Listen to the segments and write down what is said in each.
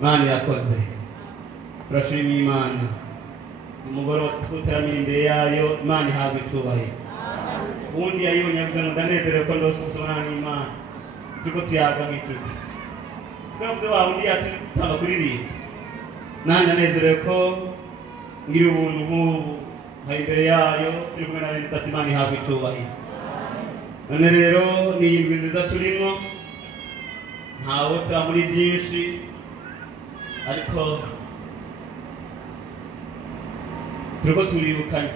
Mani yakoze turashimira Imana umugoro tuteramira imbere yayo Imana ihabwe icyubahiro ubundi yayibonye avuga ngo ndanezerewe ko ndose kubona n'Imana turiko tuyaga nk'inshuti twavuze wa undi yatutanga kuririmba nanjye ndanezerewe ko ngira ubuntu nk'ubu hari imbere yayo turi kumwe na bene data Imana ihabwe icyubahiro none rero ni indwi nziza turimo ntawo tuba muri byinshi ariko turiko turibukanya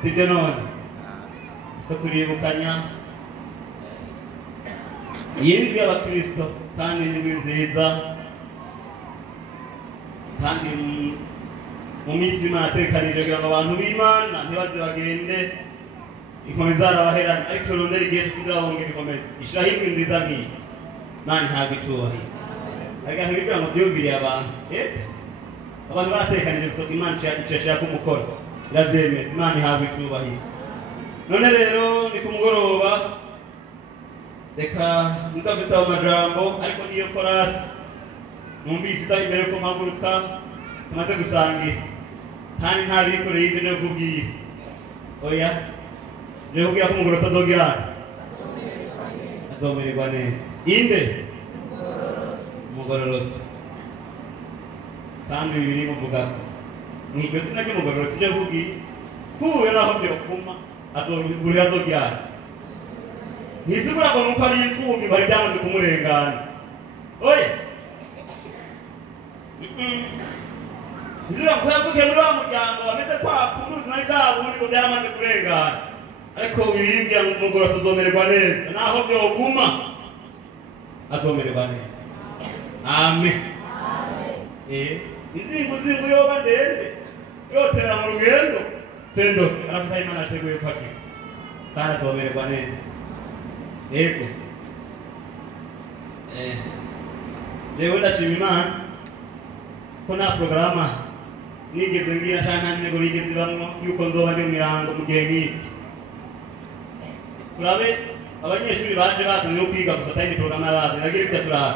sibyo none turiko turibukanya yindi y'abakristo kandi ni nziza kandi mu minsi Imana yatekanije kugira ngo abantu b'Imana ntibaze bagende inkomezi zarabaheranye ariko rondera igihe kizabongera ikomeze ishiraho indwi nziza nk'iyi Imana ihabwe icyubahiro ariko ntibibwira ngo byumvire abantu abantu baratekanije gusohoka Imana icashira ku mukoro irabyemeza Imana ihabwe icyubahiro none rero ni ku mugoroba reka ndafite amajambo ariko niyo korasi numvise itari imbere yuko mpaguruka tumaze gusangira kandi nta bikoreye ibyo no kubwira oya rero kubwira ko umugoroba azomererwa neza inde umugororotsi kandi bibiri muvuga mwiryo zina ry'umugororotsi ryo kubwira kuwe naho byokuma azobyara ntisigura ngo nuko ari imfubyi bari byamaze kumurengana oye ntisigura ko yavukiye muri wa muryango bameze kwa kuruzi nari bwabundi ngo byaramaze kurengana ariko bibiri ngo umugororotsi azomererwa neza naho byoguma azomererwa neza amen inzingo yoba ndende yotera mu rugendo tendo arafisa Imana ateguye kwaki kandi azomererwa neza yego rero ndashima Imana ko nta programa nigeze ngira cyangwa ntego nigeze bamwe yuko nzoba ndi mu mirango mu gihe nk'iki turabe abanyeshuri baje bazanye no kwiga gusa atari programa yabaze nagira ibyo turaba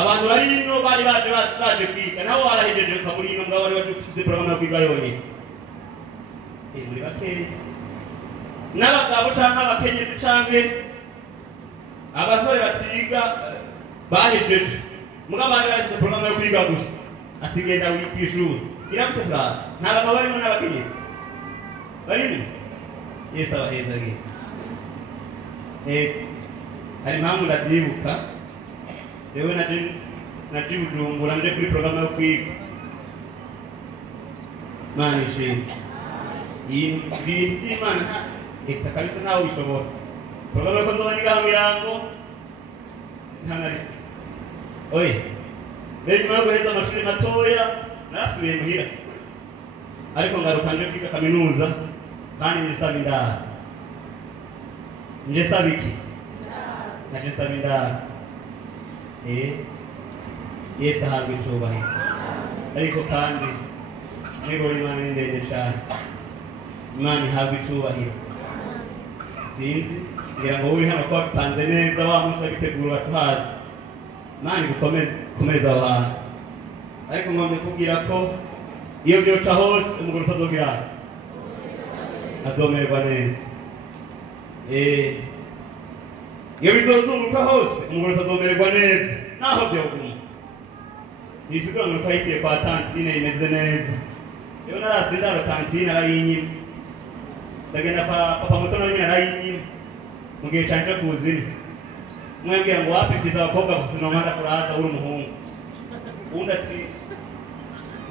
abantu bari ino bari baje kwiga nabo barahejeje muri ino ngabo bari bafite programa yo kwiga yonyine muri bakeya n'abagabo cyangwa abakenyezi cyangwa abasore batiga bahejeje mugabo bari bafite programa yo kwiga gusa ati genda kwishuri irafite turaba nta bagabo barimo n'abakenyezi barimo Yesu abahezage hari impamvu ndabyibuka rero naje Bujumbura nje kuri programa yo kwiga Imana ishimwe iyi Imana eka kabisa nawe bishobora programa yo nzoba niga mirango ntanari oye rero nyuma yo guheza amashuri matoya narasubiye muhira ariko ngaruka nje kwiga kaminuza kandi nisaba indaro nje saba iki naje saba indaro Yesu ahabwe icyubahiro ariko kandi niba Imana ni ndende cyane Imana ihabwe icyubahiro sinzi ngira ngo uri hano kuba bipanze neza wa munsi abitegura batuhazi Imana igukomeza aho hantu ariko ngombe kubwira ko iyo byoca hose umugoroba azogira azomererwa neza iyo bizozunguruka hose umugoroba azomererwa neza naho byoguma nisigura ngo ko yitiye kwa tantine imeze neza rero narasi ndaro tantine arayinyima ndagenda papa muto nawe nyine arayinyima mu gihe canje kuzina mwembwira ngo wapifisa abakobwa gusa nomanda kuraza uri umuhungu undi ati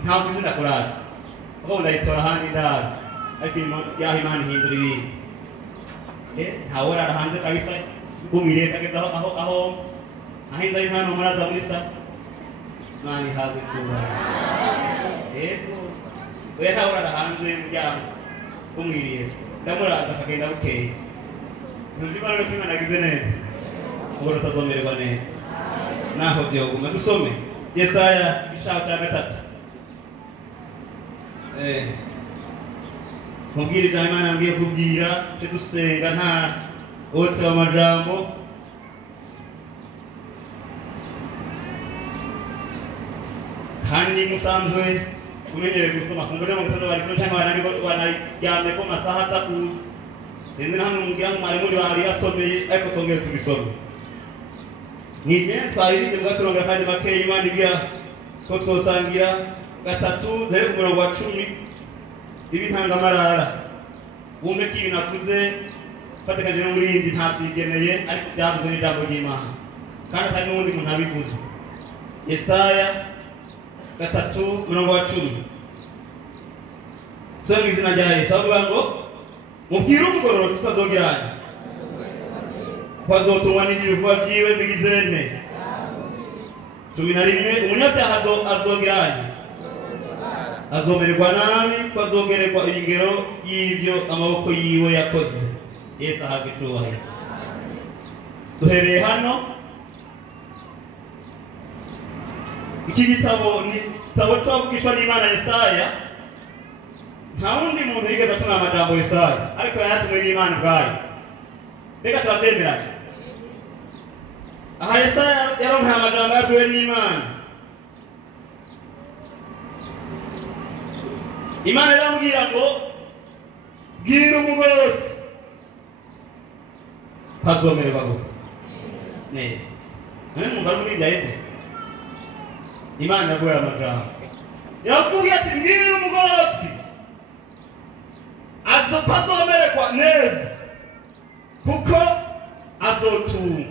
ntabwo izina kurata ubwo ndayitora handi ndara ariko yaho Imana ihindura ibintu ntawe urara hanze kabisa bumire kageza aho ahinza impano muraza muri sa Imana ihabwe icyubahiro oya ntawe urara hanze y'umuryango bumwiriye ndamuraza akagenda bukeye ntubyibona ko Imana agize neza ubwo rusazomererwa neza naho byoguma dusome Yesaya igice cya 3 mubwire ibya Imana ngiye kubwira cyo dusenga nta wote w'amajambo kandi musanzwe umenyereye gusoma kumbure mu gitondo bari cyangwa banaryamye ko masaha atakuze sinzi naho mugira ngo mwari muri bari yasomeye ariko tongere tubisome nibye twaririmbe ngaturongera kandi bakeye Imana ibya ko twosangira 3 mbere ku murongo wa 10 ibintangamarara wumve ko ibi navuze fatikanye no muri iyi ntabyigeneye ariko byavuze n'ijambo ry'Imana kandi atari n'undi muntu abivuze Yesaya 3 murongo wa 10 so izina rya Yesu avuga ngo mubwire umugororotsi ko azogirana kwazotumwa n'ibikorwa byiwe bigizene 11 umunyabyaha azogirana azomererwa nabi ko azogererwa ingero y'ibyo amaboko yiwe yakoze Yesu ahabwe icyubahiro duhereye hano iki gitabo ni gitabo cyavugishwa n'Imana Yesaya nta wundi muntu yigeze atuma amajambo Yesaya ariko yatumwe n'Imana ubwayo reka turatemeranya aha Yesaya yaronka amajambo yabwiwe n'Imana Imana iramubwira ngo bwira umugororotsi kazomererwa gute neza none mu bari muri bya Yesu Imana yaguye amajambo yarakubwiye ati bwira umugororotsi azomererwa neza kuko azotunga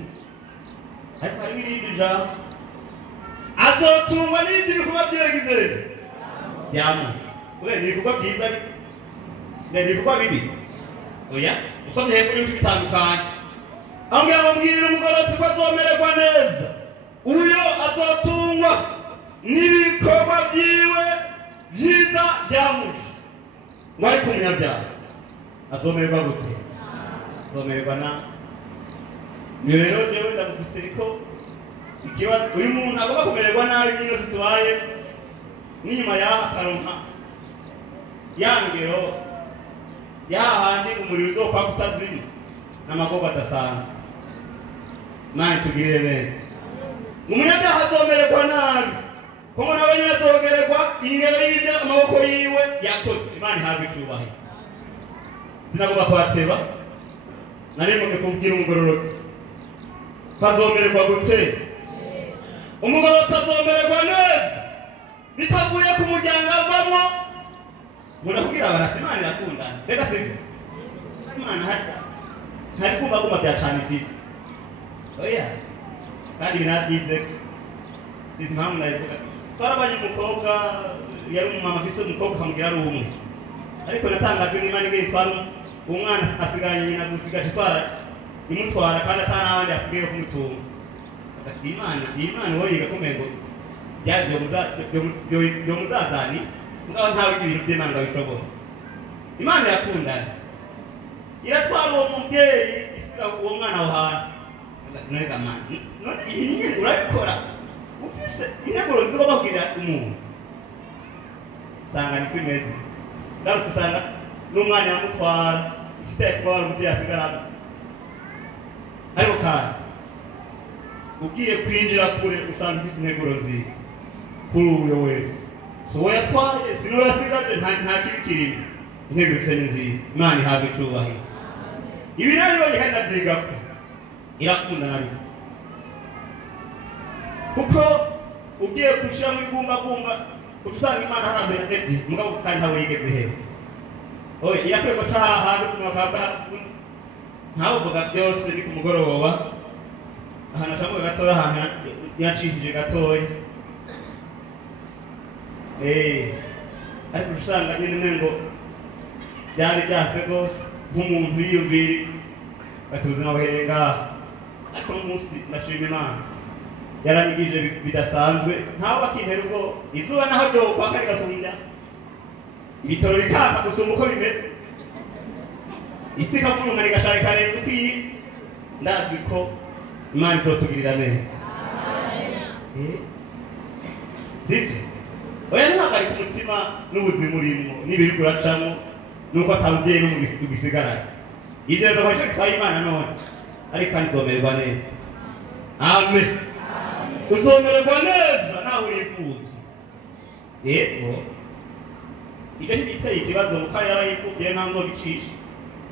ariko hari n'irindi jambo azotungwa n'ibindi bikorwa byiwe byamu wewe ni ibikorwa byiza ni ibikorwa bibi oya usomye hepfo n'ibintu bitandukanye ambwira bambwira umugororotsi ko azomererwa neza uyo azotungwa n'ibikorwa byiwe byiza byamuje ngo ariko umunyabyaha azomererwa gute azomererwa na niyo rero jewe ndagufise ko ikibazo uyu muntu agomba kumererwa nabi nyine situbaye n'inyuma yaha akaronka yangero yahandi umuriro uzokwa kutazima n'amagogo adasanzwe Imana tugirire neza umunyabyaha azomererwa nabi kuko nawe nyine azogererwa ingero y'ibyo amaboko yiwe yakoze Imana ihabwe icyubahiro sinagomba kubateba naremwe kubwira umugororotsi kazomererwa gute umugororotsi azomererwa neza bitavuye ku muryango avamo murakubwira barati Imana irakundana reka sivyo Imana hari kumva kumva byacana ifisi oya kandi binabyize izi mpamvu nayivuga twarabanye umukobwa yari umumama afise umukobwa kamugira ari umwe ariko natangajwe n'Imana igiye twara umwana asiganye nyina gusigaje twara imutwara kandi atana abandi asigaye kumutunga ati Imana wowe yiga kumego byo muzazani ngaho ntawe ibintu by'Imana bishobora Imana yakundana iratwara uwo mubyeyi isiga uwo mwana aho hantu none gamana none iyi urabikora ufise integuro nziza babwira umuntu sanga ni kwimeze ndarusa sanga n'umwana yamutwara ifite kuba umubyeyi asigara ariko kandi ugiye kwinjira kure usanga ufise integuro nziza kuri uwo wese so yatwaye sino yasigaje nta kibikirimo integuro ze nziza Imana ihabwe icyubahiro ibi rero kandi abyiga ko irakundana ariko kuko ugiye kushira mu igumba utusanga Imana harambere ati mugabo kandi ntawe yigeze he oye irakwiye ko taha kumukaba ntawe uvuga byose ni kumugoroba ahana cyangwa gatoya hana yacishije gatoya ariko usanga nyine ngo byari byase rwose nk'umuntu yiyumvira ati ubuzima buhereye ngaha. ariko n'umunsi ndashima Imana yaranyigije bidasanzwe ntawe bakintera ubwo izuba naho ryo kwaka rigasumbya ibitoro bikaka gusumba uko bimeze isi ikavunga rigashaka ikarenza ukwiye. ndazi ko Imana izotugirira neza. sibyo oya ntihagarike umutima n'ubuzima urimo n'ibiri kuracamo nuko atabubyeyi no mu gisigaraye. ibyo rero kwaje kwa Imana none ariko kandi zomererwa neza. amen. uzomererwa neza nawe uripfubye. yego ibyo ntibiteye ikibazo kuko yaba yipfubye nta ngo bicisha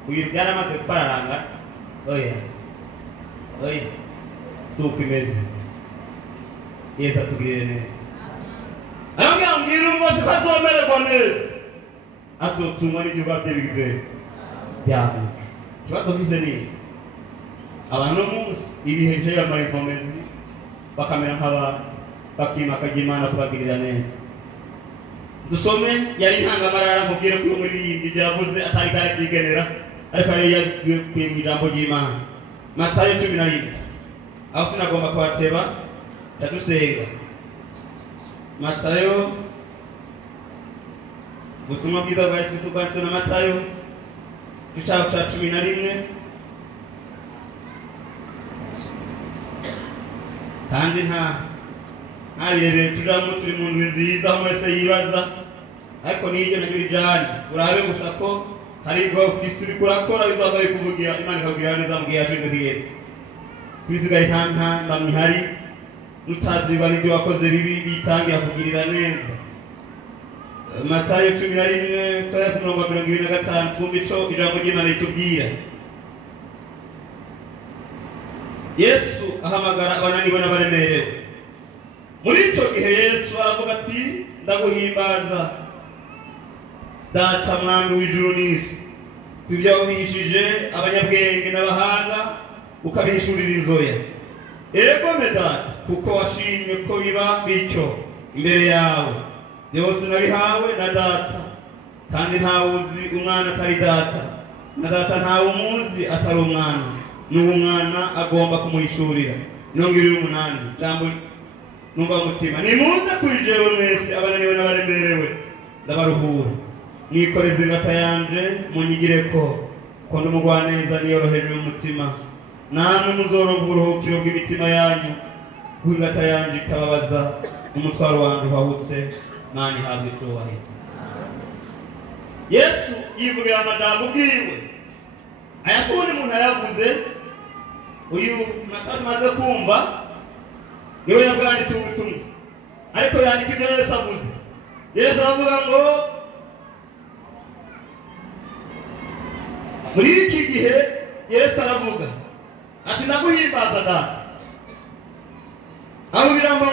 uyu byaramaze kubararanga. oya suko imeze. Yesu atugirire neza. arambwira mbwira umwose ko azomererwa neza azotungwa n'igihugu bye bigize byabo. ikibazo mfise ni abantu munsi ibihe byo bamara inkomezi bakamera nk'abantu bakimakaza Imana kubagirira neza. dusome yari intangamarara mubwire ko muri iyi byavuze atari kare byigenera ariko yari yagiye mu ijambo ry'Imana. Matayo 11 aho sinagomba kubateba tadusenga. Matayo ubutumwa bwiza bwa Yesu bwanditswe na Matayo igice cya 11 kandi nta birebire tujamo turi mu ndwi nziza aho wese yibaza ariko n'iryo naryo rijyanye urabe gusa ko hari ubwo ofisi uri kurakora bizaba bikuvugira Imana ikakubwira neza mu gihe yashinze kigeze. kubisigaye nta ntambamyi ihari nutazirwa n'ibyo wakoze bibi bitangira kugirira neza. Matayo 11:25 twumva ico ijambo ry'Imana ritubwira. Yesu ahamagara abananiwe n'abaremerewe. muri ico gihe Yesu aravuga ati ndaguhimbaza data mwami w'ijuru n'isi ibyo wabihishije abanyabwenge n'abahanga ukabihishurira inzoya. ego medata kuko washimye ko biba bityo imbere yawe. byose nabihawe na data kandi ntawe uzi umwana atari data na data ntawe umuzi atari umwana n'uwo umwana agomba kumuhishurira. 8 jambo numva mutima nimuze kuri jewe mwese abananiwe n'abaremerewe ndabaruhura. mwikoreze ingata yanje munyigireko ko ndumugwaneza niyoroheje umutima namwe muzoronka uburuhukiro bw'imitima yanyu kuko ingata yanje itababaza umutwaro wanjye wahutse. Imana ihabwe icyubahiro. Yesu yivugira amajambo bwiwe ayasundi umuntu yavuze uyu Matayo maze kumva niwe yabwanditse ubutumwa ariko yandika ibyo Yesu avuze. Yesu avuga ngo muri iki gihe Yesu aravuga ati ndaguhimbaza data. avugira ngo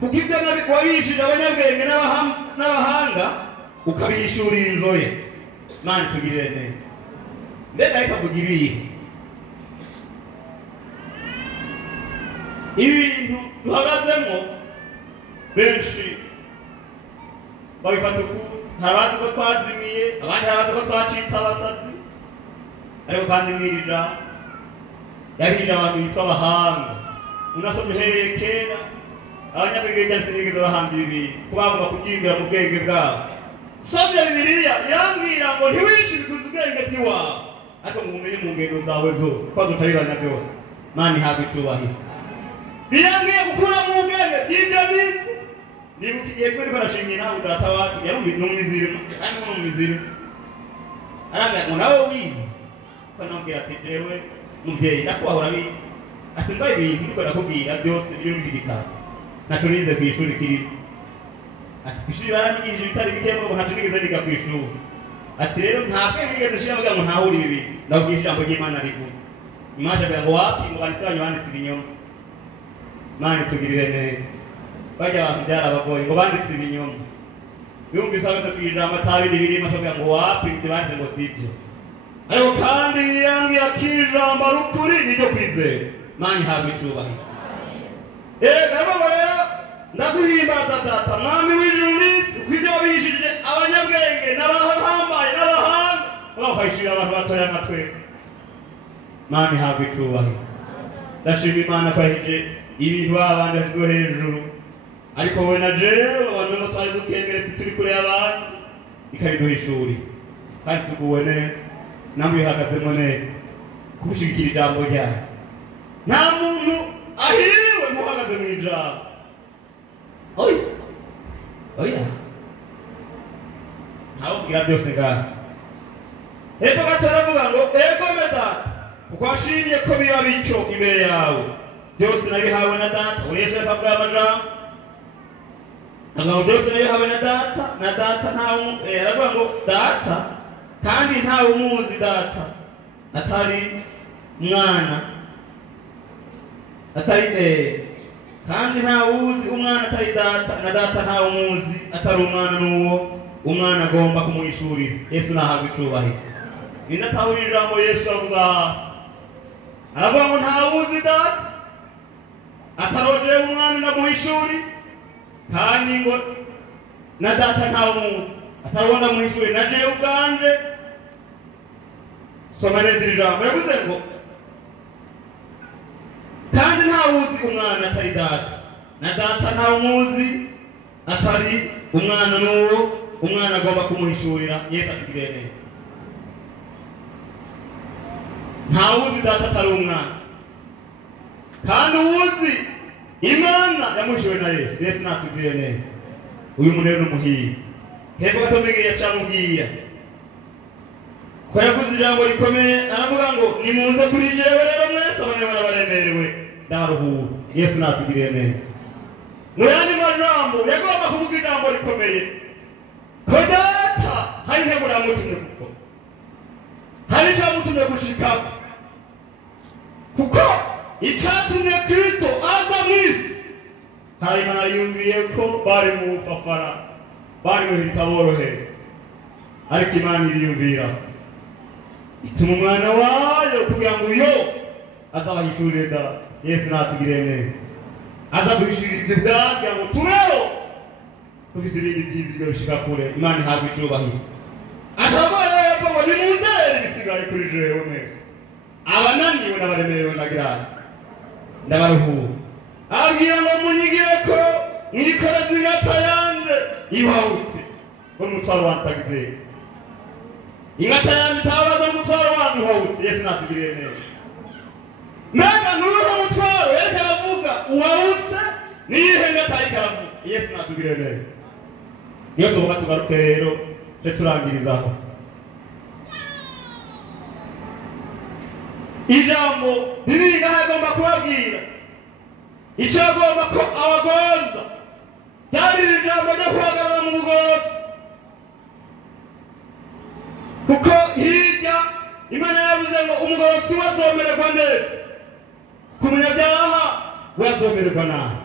kuko ibyo wabihishije abanyabwenge n'abahanga ukabihishurira inzoya. Imana itugirire neza. mbega ikavuga ibihe ibintu duhagazemo benshi babifata uku ntabazi ko twazimiye abandi ntabazi ko twacitse abasazi ariko kandi mwirija yabirije abantu bitwa abahanga. unasomye uhereye kera abanyabwenge cyane sinigeze bahamba ibi kubavuga kubyinjira mu bwenge bwabo. somye Bibiliya yambwira ngo ntiwishimikuze ubwenge bw'iwawe ariko ngo umenye mu ngendo zawe zose ko utabiranya byose. Imana ihabwe icyubahiro. birambwiye gukura mu ubwenge bw'ibyo bize niba ukigiye kuri barashingira nawe data wacu yari umwizirima kandi ni umwizirima arambwira ngo nawe wize ko nambwira ati jewe muvyeyi ndakubaho bize ati mbaye ibintu ndiko ndakubwira byose biri mu gitabo naco nize ku ishuri kirimo. ati kwishuri baranyigishije bitari bike ngo ntaco nigeze niga ku ishuri. ati rero nta kwenge nigeze nshira mvuga ngo ntahuri ibi ndabwira ijambo ry'Imana rivuga. Imana avuga ngo wapi ngo banditse banyu banditse ibinyoma. Imana itugirire neza. bajya abantu byarabagoye ngo banditse ibinyoma. yumvise agaze ku ijambo atabindi birimo avuga ngo wapi ibyo banditse ngo sibyo ariko kandi yambwiye akijambo rukuri niryo kwizera. Imana ihabwe icyubahiro. Gabo rero ndaguhimbaza data mwami w'ijuru wabishije abanyabwenge n'abahambaye n'abahanga bakayishira abantu batoya amatwe. Mani hafi icubahiro. Ndashima Imana ko yahije ibintu abandi bashyizeho hejuru, ariko wowe na jewe abantu ngo twari dukengeretse turi kure y'abandi ikabiduha ishuri kandi tuguwe neza namwe bihagazemo neza kugushigikira ijambo ryayo. Nta muntu ahiriwe muhagaze mu ijambo. Oya ntawubwira byose ngaha. Hepfo gato aravuga ngo ego medata kuko washimye ko biba bityo imbere yawe, byose nabihawe na data. Yesu yavuga amajambo ngo byose nabihawe na data ntawe aravuga ngo data kandi ntawe umuzi data atari mwana atari kandi ntawe uzi umwana atari data na data ntawe umuzi atari umwana n'uwo umwana agomba kumwishurira. Yesu nahabwa icubahiro. Inatahura ijambo Yesu yavuze aravuga ngo ntawe uzi data atarogeye umwana ndamuhishuri, kandi ngo na data ntawe umuzi atarabona muhishuri na jewe ubwanje. Soma neza iri jambo yavuze ngo kandi ntawe uzi umwana atari data na data ntawe umuzi atari umwana n'uwo umwana agomba kumuhishurira. Yesu atugirire neza. Ntawe uzi data atari umwana, kandi uwuzi Imana yamuhishuwe na Yesu. Yesu natugirire neza. Uyu munero n'umuhiye hepfo gato mbegeye yacamubwiye ko yavuze ijambo rikomeye aravuga ngo nimuze kuri jewe rero mwese abanebwe n'abaremerewe ndaruhura. Yesu natugirire neza. Mu yandi majambo yagomba kuvuga ijambo rikomeye ko data hari intego yamutumye kuko hari icyamutumye gushikako, kuko icyatumye Kristo aza mu isi hari Imana yumviye ko bari mu bufafara bari mu bitaboroheye, ariko Imana iriyumvira ituma umwana wayo kugira ngo uyo azabahishurire data. Yesu natugirire neza. Azaduhishurira ibyo bwabyo ngo tubeho dufite ibindi byiza byo bishika kure. Imana ihabwa icubahiro. Ashobora rero ngo nimuzere bisigaye kuri jewe mwese abananiwe n'abaremerewe ndabaruhura. Abwira ngo munyigire ko mwikoreze ingata yanje ihawutse ngo umutwaro wantagize. Ingata yanje itabaza umutwaro wanjye uhawutse. Yesu natugirire neza. Mbega nuho umutwaro yereka aravuga uhawutse niyihe ngata ariko aravuga. Yesu natugirire neza. Niyo tuvuga tugaruke rero turangirizaho ijambo ririga agomba kubabwira icyo agomba ko abagoza ryari ijambo ryo kubagarura mu bugorozi, kuko hirya Imana yavuze ngo umugorozi we azomererwa neza, ku munyabyaha we azomererwa nabi.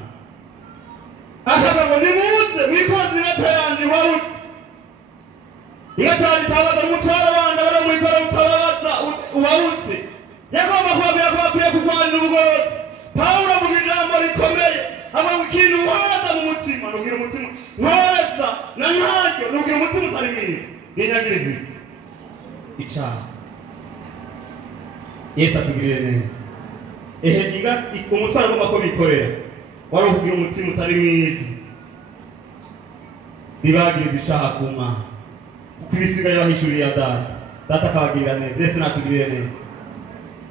Ashaka ngo nimuze mwikoze ingata yanjye ihawutse. Ingata yanjye itabaza umutwaro wanjye abari mwikora utababaza uhawutse. Yagomba kubabwira ko bakwiye kurwanira ubugorozi. Pawulo avuga ijambo rikomeye avuga ikintu woza mu mutima nugira umutima woza na ntaryo nugira umutima utari mwiza n'inyagirizi icaha. Yesu atugirire neza. Umutwaro agomba ko bikorera wari ukugira umutima utari mwiza ntibagirize icaha ku Mana, kuko ibisigaye bahishuriye data akabagirira neza. Yesu natugirire neza.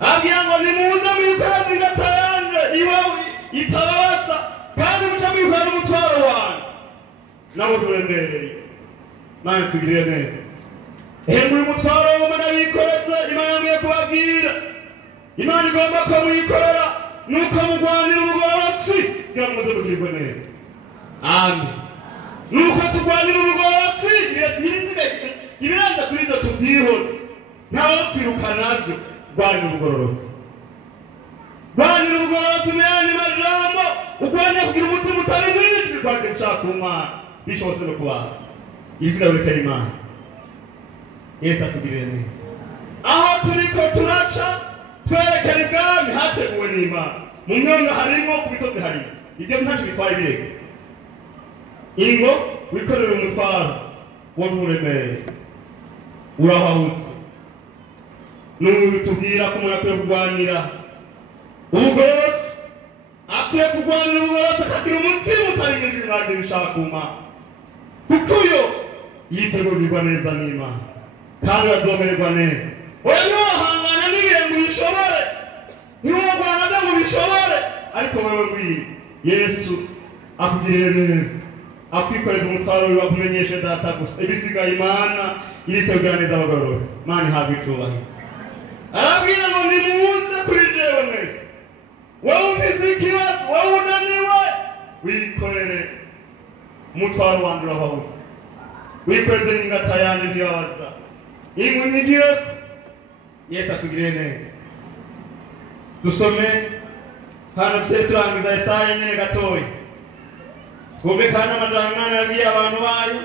Abwira ngo nimuze mwikoze ingata yanje iwawe itababaza, kandi muca mwikorera umutwaro wanjye nawo turemereye. Mana tugirire neza. Nguyu umutwaro w'Imana bikoreze. Imana yambwiye kubabwira Imana igomba ko mwikorera nuko mugwanira ubugororotsi kugira ngo muze mugirwe neza. Amen. Nuko tugwanira ubugororotsi ibirenze kuri ibyo tubyihora ntawe kwiruka nabyo. Gwanira ubugororotsi. Gwanira ubugororotsi mu yandi majambo ugwanya kugira umutima utari mwinshi kwake nshaka Imana bishobotse no kubaho ibisigaye bitari Imana. Yesu atugirire neza. Aho turiko turaca twerekera ibwami hateguwe n'Imana. Mu myonga harimo ku misozi harimo ibyo ntacyo bitwaye bireke. Ingo wikorere umutwaro wo nturemere urahawuze. Nutubwira ko umuntu akwiye kurwanira ubugororotsi, akwiye kurwanira ubugororotsi akagira umutima utarimeze ibiragira ishakuma, kuko uyo yitegurirwa neza n'Imana kandi azomererwa neza. Oya ntiwahangana n'ibihe ngo ubishobore, ntiwagwanaga ngo ubishobore, ariko wewe ngwino Yesu akugirire neza, akwikoreza umutwaro wiwe, akumenyeshe data gusa, ibisigaye Imana iritegura neza abagororotsi. Imana ihabwe icubahiro. Arabwira ngo nimuze kuri jewe mwese, wowe ufise ikibazo, wowe unaniwe, wikorere umutwaro wanje urahawutse, wikoreze n'ingata yanje ndibabaza, inkunyigire. Yesu atugirire neza. Dusome hano turangiza Yesaya nyene gatoya, twumve kandi amajambo Imana yabwiye abantu bayo,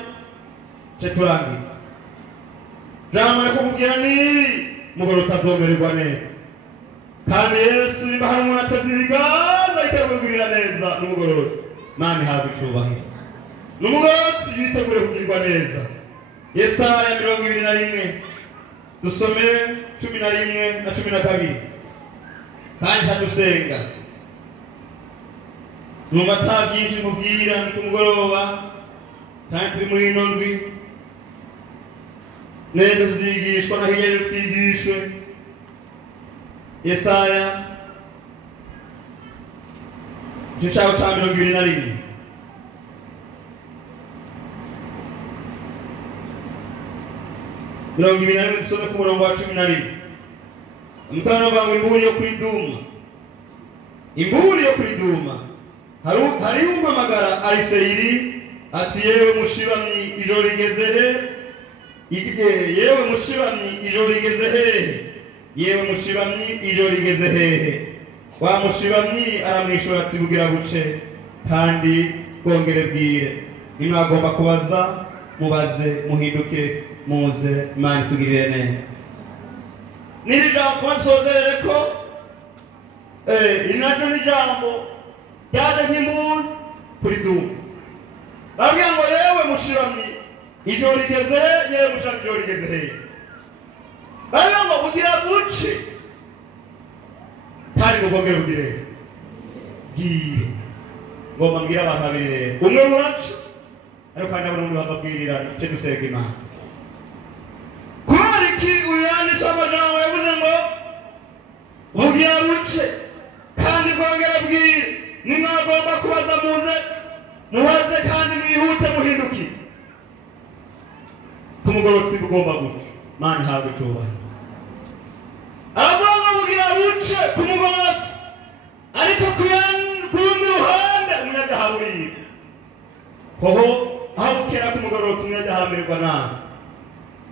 turangiza jambo yakubwira niri mugororotsi azomererwa neza. Kandi Yesu nimba hari umuntu ateze ibiganza yitegurira neza n'umugororotsi, Imana ihabwe icubahiro. N'umugororotsi yitegure kugirwa neza. Yesaya 21 dusome 11 na 12. Kandi dusenga numva atabyinshi mubwira ni kumugoroba, kandi turi muri ino ndwi neza zigishwa na hirya twigishwe. Yesaya igice cya 21 dusome ku murongo wa 11. Umutana uvuga ngo imburi yo kuri Duma, imburi yo kuri Duma. Hari umpamagara Ayiseyiri ati yewe mushibamyi ijoro rigeze he, yewe mushibamyi ijoro rigeze hehe, yewe mushibamyi ijoro rigeze hehe. Wa mushibamyi aramwishura ati bugira buce kandi bwongere bwire. Nimwagomba kubaza mubaze, muhinduke muze, Imana itugirire neza. Niri jambo nsozerere ko inaryo ni jambo ryaje nk'imburi kuri Duma. Babwira ngo yewe mushibamyi ijoro rigeze he, yewe mushibamyi ijoro rigeze he. Babwira ngo bugira buce kandi ngo bwongere bugire bwire. Ngomba mbwira abantu babiri rero, umwe muraca ariko kandi abona umwe bababwirirana, cyo dusega Imana. Kubera iki uyanditse amajambo yavuze ngo bugira buce kandi bwongere bwire, nimwagomba kubaza muze mubaze kandi mwihute muhinduke. Ku mugororotsi bugomba guca, Imana ihabwe icubahiro. Aravuga ngo bugira buce ku mugororotsi, ariko ku rundi ruhande umunyabyaha buriye. Hoho aho bukera ku mugororotsi umunyabyaha amererwa nabi.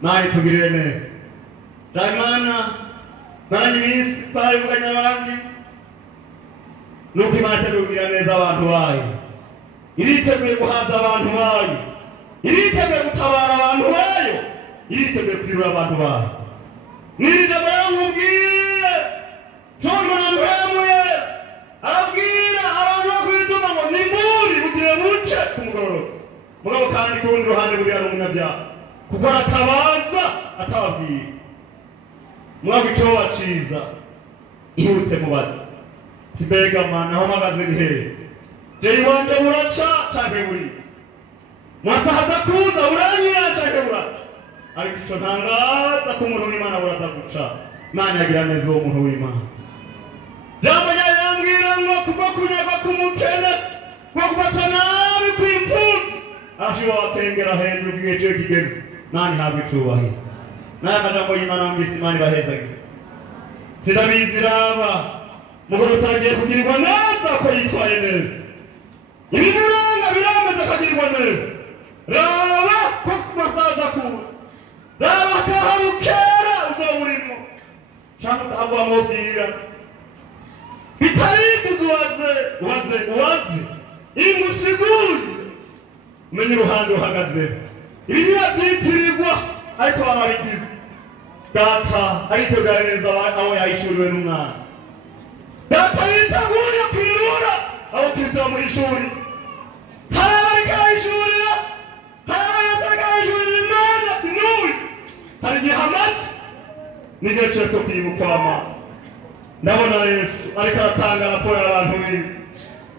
Imana itugirire neza. Imana maranye iminsi twarabivuganye abandi, nuko Imana iteguye neza abantu bayo, iriteguye guhaza abantu bayo, iriteguye gutabara abantu bayo, iriteguye kwirura abantu bayo. Nirinde baramubwire John Muramuye arabwira abantu bo kuri Duma ngo nimburi bugire buce ku mugororotsi, mugabo kandi ku rundi ruhande buriya n'umunyabyaha, kuko aratabaza atababwira. Mwaba icyo waciza ihute mubaze, tibega Mana aho mpagaze ni hehe, jeyi wanje buraca canke buri, mwasahaza kuza uranyira canke buraca. Ariko icyo ntangaza ko umuntu w'Imana buraza guca, Imana yagira neza uwo muntu w'Imana. Jambo yambwira ngo kuko kunyagwa k'umukene, kuko gufatwa nabi kw'imfubyi, ashiba watengera hejuru igihe cyo kigeze. Imana ihabwe icubahiro. N'aya majambo y'Imana mbisi Imana ibahezagire. Sinabizi raba mugororotsi aragiye kugirirwa neza ko yitwaye neza, ibimuranga birameze akagirirwa neza. Raba ko kumasaza kuza, raba akaha bukera uzawurimo, cyangwa ukahabwa mubwira bitarigize uwaze ingusiguze, umenye uruhande uhagaze. Ibi ntibabyitirirwa ariko barabigize. Data aritegura neza aho yahishuriwe n'umwana. Data yiteguye kwirura abo Kristo bamuhishuri. Hari abariko arahishurira n'igihe cyo kwibukwama ndabona Yesu ariko aratanga raporo y'abantu biwe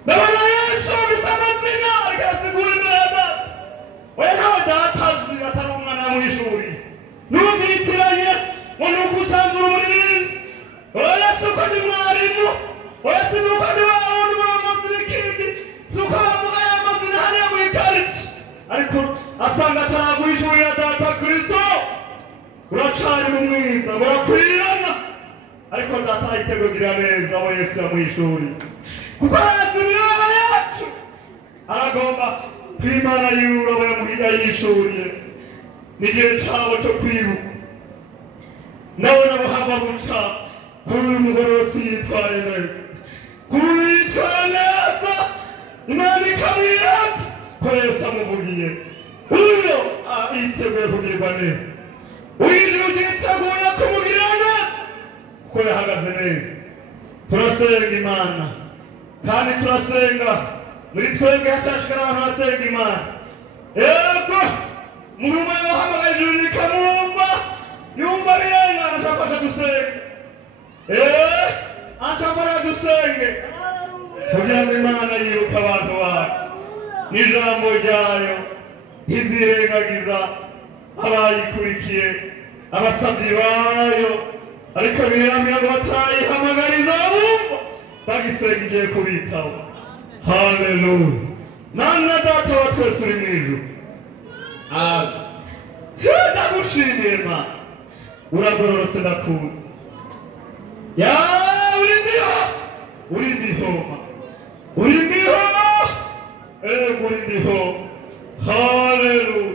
ndabona Yesu bisa amazina ariko asigura imbere ya data oya ntawe datazi atari umwana w'ishuri n'ubwitiranye ngo ni ukusanzura umurinzi oya si uko ndi mwarimu oya si nuko ndi wawundi umuyobozi w'ikindi si uko bavuga aya mazina hariya mu ikariti ariko asanga ataraguha ishuri ya data Kristo uracari mu mwiza urakwirana ariko data yitegugira neza aho Yesu yamwishuri kuko arazi imibabaro yacu aragomba kw'Imana y'urobo yamuhiga yishuriye n'igihe cabo cyo kwibuka ndabona buhava buca kuri uyu mugorosi yitwaye neza kuri yitwaye neza Imana ikamwirata ko Yesu amuvugiye uyo yiteguye kugirirwa neza uyu yiteguye kumugirira neza kuko yahagaze neza turasenga Imana kandi turasenga muri twebwe hacashikara abantu basenga Imana yego murume wahamagaje nikamumba yumva birengana twafasha dusenge atafara dusenge kugira ngo Imana yibuka abantu bayo n'ijambo ryayo ntizirengagiza abayikurikiye abasabyi bayo ariko biramira ngo batayihamagariza abumva bagisenga igiye kubitaho haleluya mana data wa twese uri mw'ijuru ndagushimiye Mana uragororotse ndakunda ya uri ndiho haleluya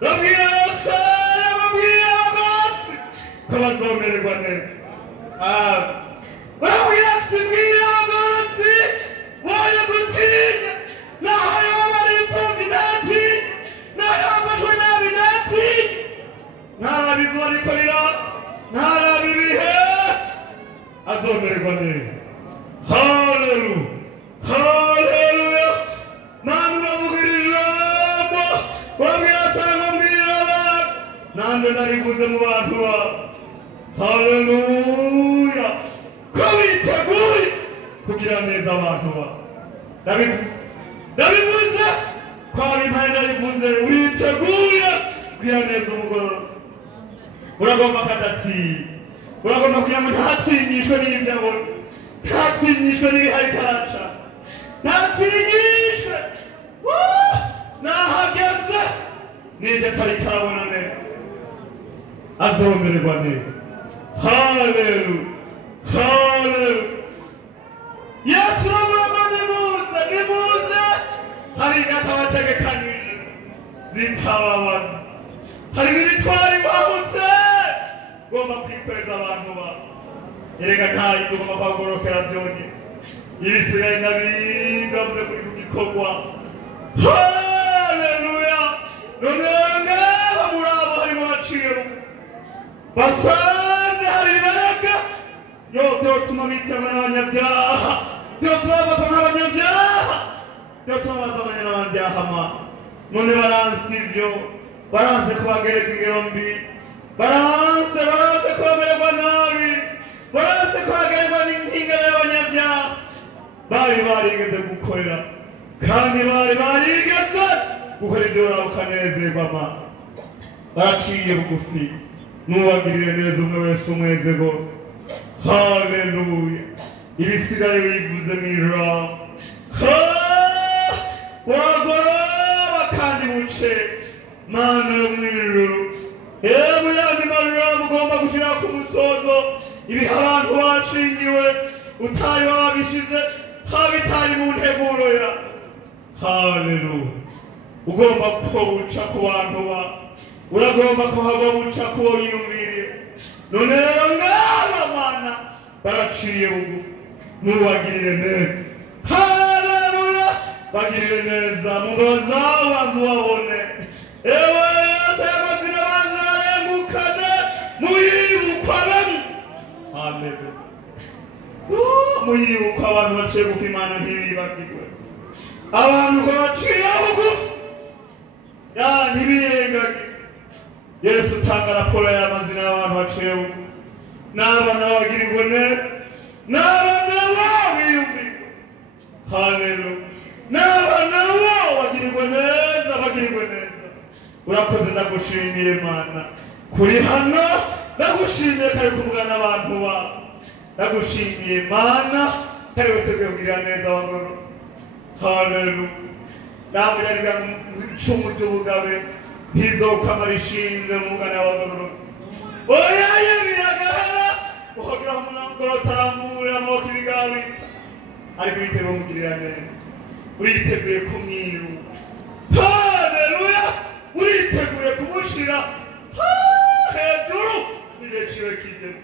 rabwira Yesaya babwira abasi ko bazomererwa neza babwira ati mbwira abagororotsi boye gutinya naho yoba bari imfubyi ntatinya naho yafashwe nabi ntatinya ntarabe izuba rikorera ntarabe ibihe azomererwa neza haleluya Mana uravugira ijambo urabwira sanga mbwira abantu nanjye narivuze mu bantu bawe haleluya ko biteguye kugira neza abantu bawe ndabivuze ko ari impande ndabivuze witeguye kugira neza umugoroba uragomba kadatinya uragomba kugira ngo ntatinyishwe n'ibyo abona ntatinyishwe n'ibihari karaca ntatinyishwe nahageze n'ibyo atari karabona neza azomererwa neza haleluya Yesu urabona nimuze hari ingatabategekanije zitababaza hari n'ibitwara imbahutse ugomba kwikoreza abantu bawe erega ntayo tugomba kwagorokera byonyine ibisigaye ndabigavuze kuri ku gikorwa haleluya none ngaba muri abo harimo baciye basanze hari ibaraga byotuma bitema n'abanyabyaha byotuma bafatwa n'abanyabyaha byotuma bazamanya n'abanyabyaha none baranse ibyo baranse kubagereka ingero mbi baranse kubamererwa nabi baranse kubagererwa n'intingano y'abanyabyaha bari barigeze gukorera kandi bari barigeze gukora ibyo ukanezerwa baraciye bugufi n'ubagirire neza umwe wese umweze rwose haleluya ibisigaye bivuze mu ijambo wagoroba kandi buce Mana yo mw'ijuru mu yandi majambo ugomba gushira ku musozo ibihe abantu bashingiwe utari wabishize habitari mu nteguro ya haleluya ugomba ko buca ku bantu uragomba ko haba buca ku yumviriye none rero ngaba Mana baraciye bugufi n'ubagirire neza haleluya bagirire neza mu ngabo zawe bantu babone ewe Yesu amazina banza arengukane muyibukwane haleluya muyibukwa abantu baciye bugufi Imana ntibibagirwe abantu ko baciye bugufi ntibirengage Yesu tanga raporo y'amazina y'abantu baciye bugufi n'abana bagirirwa neza, n'abana biyumvirwa. Haleluya. N'abana bagirirwa neza, bagirirwa neza. Urakoze ndagushimiye Mana kuri hano, ndagushimiye kare kuvuga n'abantu bawe, ndagushimiye Mana kare witeguye kugira neza abagoro. Haleluya. Namwe yariga icumu ry'ubugabe ntizokamara ishinze mu mugana w'abagoro. Oya biragahara uhogira umunangoro tarambura amaboko ibigabi, ariko uriteguye kumugirira neza, uriteguye kumwiru. Haleluya. Uriteguye kumushira hejuru n'igiciro kigeze.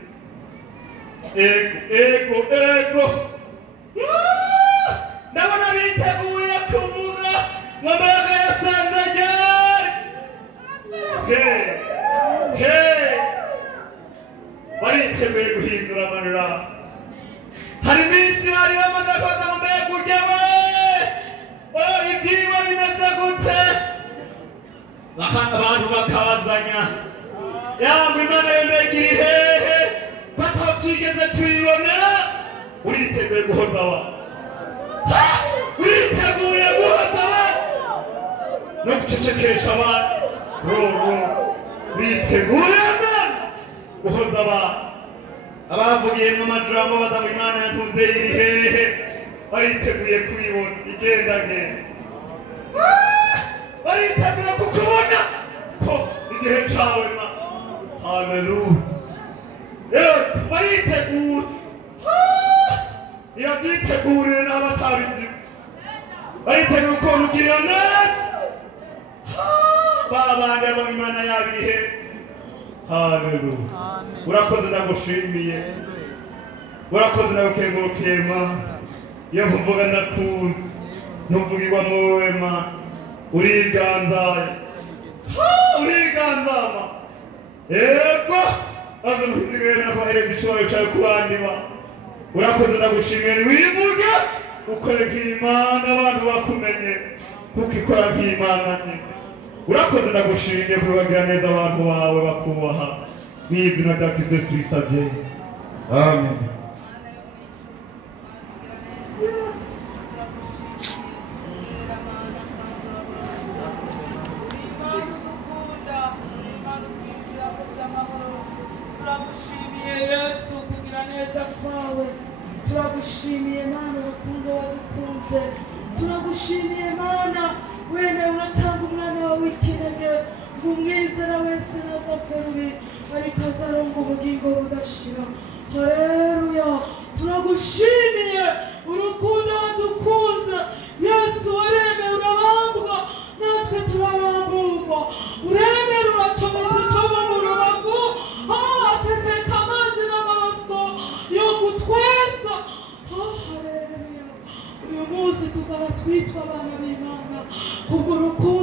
Ego ndabona biteguye kuvuga ngo mbaraga yasanze ryari. Bariteguye guhindura amarira. Hari iminsi bari bamaze koza mu mbega ujya ibyigwa bimeze gute, abantu bakabazanya yamwe Imana yemeye iri hehe batabyigeze tuyibonera. Uriteguye guhoza abantu, uriteguye guhoza abantu no gucecekesha abantu. Uriteguye guhoza abantu. Abavugiye mu majambo baza ngo Imana yatuze iri hehe, bariteguye kuyibona igendagenda. Bariteguye kukubona ko igihe cyawe ma. Haleluya. Bariteguye. Iyo byiteguriye n'abatabizi, bariteguye ukuntu ugirira neza babandi abo Imana yabihe. Haleluya. Urakoze ndagushimiye, urakoze ndagukengurukiye Mana. Iyo mvuga ndakuzi ntuvugirwa wowe Mana. Uriganzaye, uriganzama. Ego maze muzigaye nakohereza icyubahiro cyawe ku bandi ba. Urakoze ndagushimiye, wivuga ukore nk'Imana abantu bakumenye kuko ikora nk'Imana nyine. Urakoze ndagushimiye kubagira neza abantu bawe bakubaha, mu izina rya Kristo twisabye, amen. Turagushimiye Yesu kugira neza kwawe, turagushimiye Mana urukundo wadukunze, turagushimiye Mana wene unatanga umwana wawe w'ikinege ngo umwizera wese ntazapfe rubi ariko azaronga ubugingo budashira. Haleluya. Turagushimiye urukundo wadukunze Yesu, waremeye urabambwa natwe turabamburwa, uremera uracomeka icobo mu rubavu, aseseka amazi n'amaraso yo gutweza. Haleluya. Uyu munsi tukaba twitwa abana b'Imana kubw'urukundo